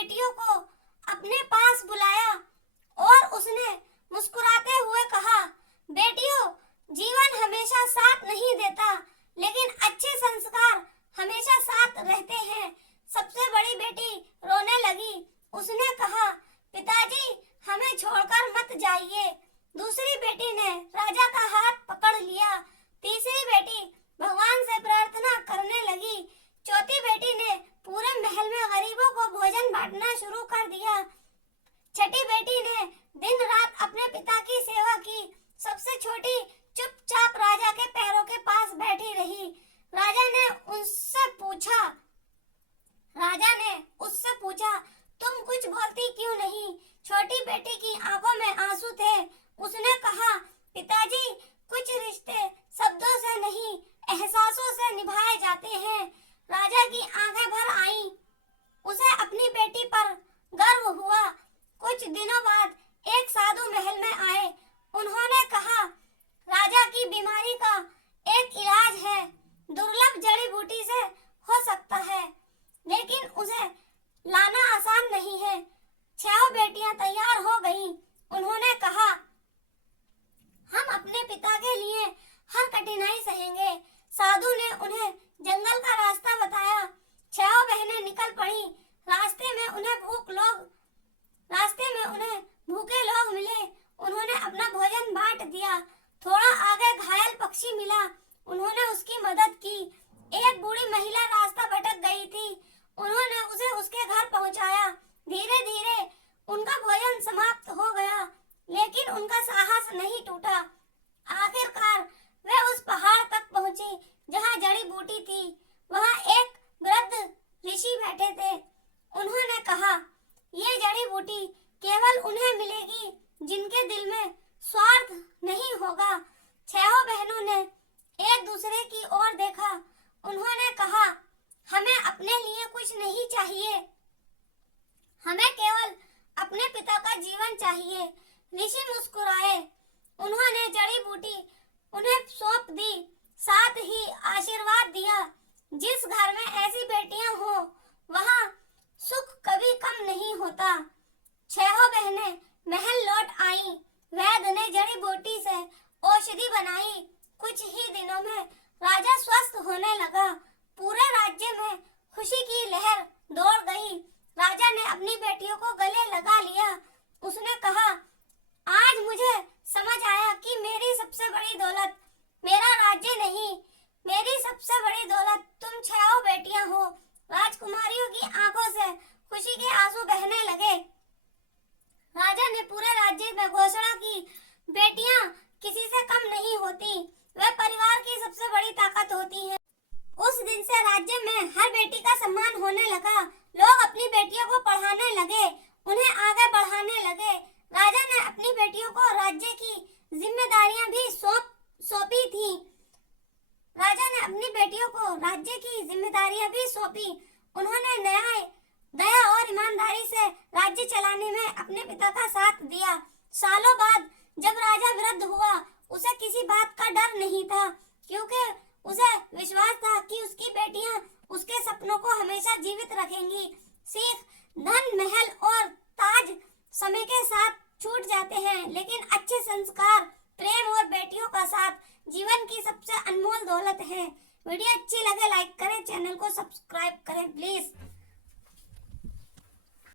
बेटियों को अपने पास बुलाया और उसने मुस्कुराते हुए कहा, बेटियों, जीवन हमेशा साथ नहीं देता, लेकिन अच्छे संस्कार हमेशा साथ रहते हैं। सबसे बड़ी बेटी रोने लगी। उसने कहा, पिताजी, हमें छोड़कर मत जाइए। दूसरी बेटी ने राजा का हाथ पकड़ लिया। तीसरी बेटी भगवान से प्रार्थना करने लगी। चौथी बेटी ने पूरे महल में गरीबों को भोजन बांटना शुरू कर दिया। छठी बेटी ने दिन रात अपने पिता की सेवा की। सबसे छोटी चुपचाप राजा के पैरों के पास बैठी रही। राजा ने उससे पूछा, तुम कुछ बोलती क्यों नहीं? छोटी बेटी की आंखों में आंसू थे। उसने कहा, पिताजी, कुछ रिश्ते शब्दों से नहीं, एहसासों से निभाए जाते हैं। राजा की आंखें भर आईं। उसे अपनी बेटी पर गर्व हुआ। कुछ दिनों बाद एक साधु महल में आए। उन्होंने कहा, राजा की बीमारी का एक इलाज है, दुर्लभ जड़ी बूटी से हो सकता है, लेकिन उसे लाना आसान नहीं है। 6 बेटियां तैयार हो गईं। उन्होंने कहा, हम अपने पिता के लिए हर कठिनाई सहेंगे। साधु ने उन्हें जंगल का रास्ता बताया। 6 बहनें निकल पड़ी। रास्ते में उन्हें भूखे लोग मिले। उन्होंने अपना भोजन बांट दिया। थोड़ा आगे घायल पक्षी मिला। उन्होंने उसकी मदद की। एक बूढ़ी महिला रास्ता भटक गई थी। उन्होंने उसे उसके घर पहुंचाया। धीरे धीरे उनका भोजन समाप्त हो गया, लेकिन उनका साहस नहीं टूटा। आखिरकार वे उस पहाड़ तक पहुंची जहां जड़ी बूटी थी। वहां एक वृद्ध ऋषि बैठे थे। उन्होंने कहा, ये जड़ी बूटी केवल उन्हें मिलेगी जिनके दिल में स्वार्थ नहीं होगा। 6 बहनों ने एक दूसरे की ओर देखा। उन्होंने कहा, हमें अपने लिए कुछ नहीं चाहिए, हमें केवल अपने पिता का जीवन चाहिए। ऋषि मुस्कुराए। उन्होंने जड़ी बूटी उन्हें सौंप दी, साथ ही आशीर्वाद दिया, जिस घर में ऐसी बेटियां हो वहां सुख कभी कम नहीं होता। 6 बहनें महल लौट आईं। वैद्य ने जड़ी बूटी से औषधि बनाई। कुछ ही दिनों में राजा स्वस्थ होने लगा। पूरे राज्य में खुशी की लहर दौड़ गई। राजा ने अपनी बेटियों को गले लगा लिया। उसने कहा, आज मुझे समझ आया कि मेरी सबसे बड़ी दौलत मेरा राज्य नहीं, मेरी सबसे बड़ी दौलत तुम 6 बेटियां हो। राजकुमारियों की आंखों से खुशी के आंसू बहने लगे। राजा ने पूरे राज्य में घोषणा की, बेटियां किसी से कम नहीं होती, वे परिवार की सबसे बड़ी ताकत होती हैं। उस दिन से राज्य में हर बेटी का सम्मान होने लगा। लोग अपनी बेटियों को पढ़ाने लगे, उन्हें आगे बढ़ाने लगे। राजा ने अपनी बेटियों को राज्य की जिम्मेदारियां भी सौंपी थी। उन्होंने न्याय, दया और ईमानदारी से राज्य चलाने में अपने पिता का साथ दिया। सालों बाद जब राजा वृद्ध हुआ, उसे किसी बात का डर नहीं था, क्योंकि उसे विश्वास था कि उसकी बेटियां उसके सपनों को हमेशा जीवित रखेंगी। सीख, धन, महल और ताज समय के साथ छूट जाते हैं, लेकिन अच्छे संस्कार, प्रेम और बेटियों का साथ जीवन की सबसे अनमोल दौलत है। वीडियो अच्छी लगे लाइक करें, चैनल को सब्सक्राइब करें प्लीज।